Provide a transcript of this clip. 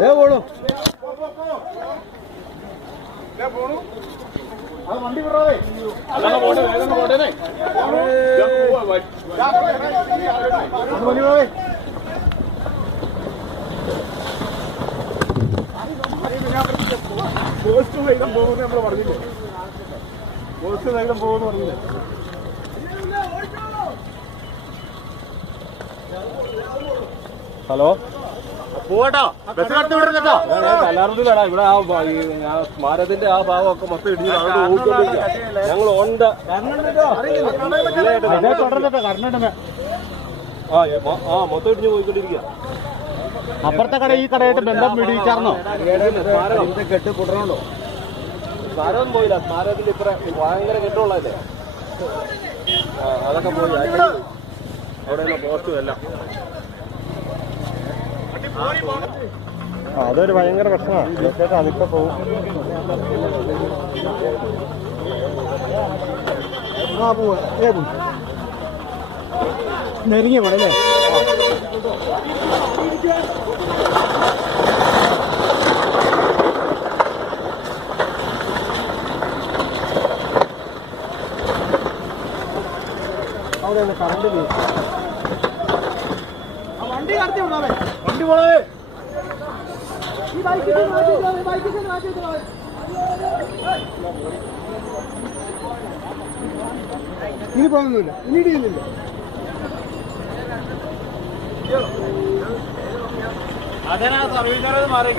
ഏ പോണു പോസ്റ്റ് വേഗം പോകുന്നു നമ്മൾ പറഞ്ഞില്ലേ പോസ്റ്റ് വേഗം പോകുന്നു പറഞ്ഞില്ലേ ഹലോ ബസ് ഇവിടെ ആ ഒക്കെ ആ ഭാഗമൊക്കെ മൊത്തം ഇടിഞ്ഞു പോയിക്കൊണ്ടിരിക്കുകയാ. ഞങ്ങൾ ഉണ്ട് ആ മൊത്തം ഇടിഞ്ഞു പോയിക്കൊണ്ടിരിക്കുക അപ്പുറത്തെ കട ഈ കടയായിട്ട് ബന്ധം വിടിയിച്ചാർന്നോ സ്മാരകം. കെട്ട് സ്മാരകം പോയില്ല. സ്മാരകത്തിന്റെ ഇത്ര ഭയങ്കര കെട്ടുള്ളതല്ലേ? അതൊക്കെ പോയി. അവിടെ പോയി. അവിടെയുള്ള പോസ്റ്റും എല്ലാം. അതൊരു ഭയങ്കര പ്രശ്നമാണ്. തീർച്ചയായിട്ടും അതിപ്പോ പോകും. ആ പോവാ. ഏ നെരുങ്ങിയ പോണല്ലേ അവിടെ കറണ്ട് പോയി വണ്ടി കടത്തി വിടാവേ വണ്ടി പോണേ ഇനി പോകുന്നില്ല ഇനി ഇടിയുന്നില്ല അതെന്നാ സർവീസ് മാറി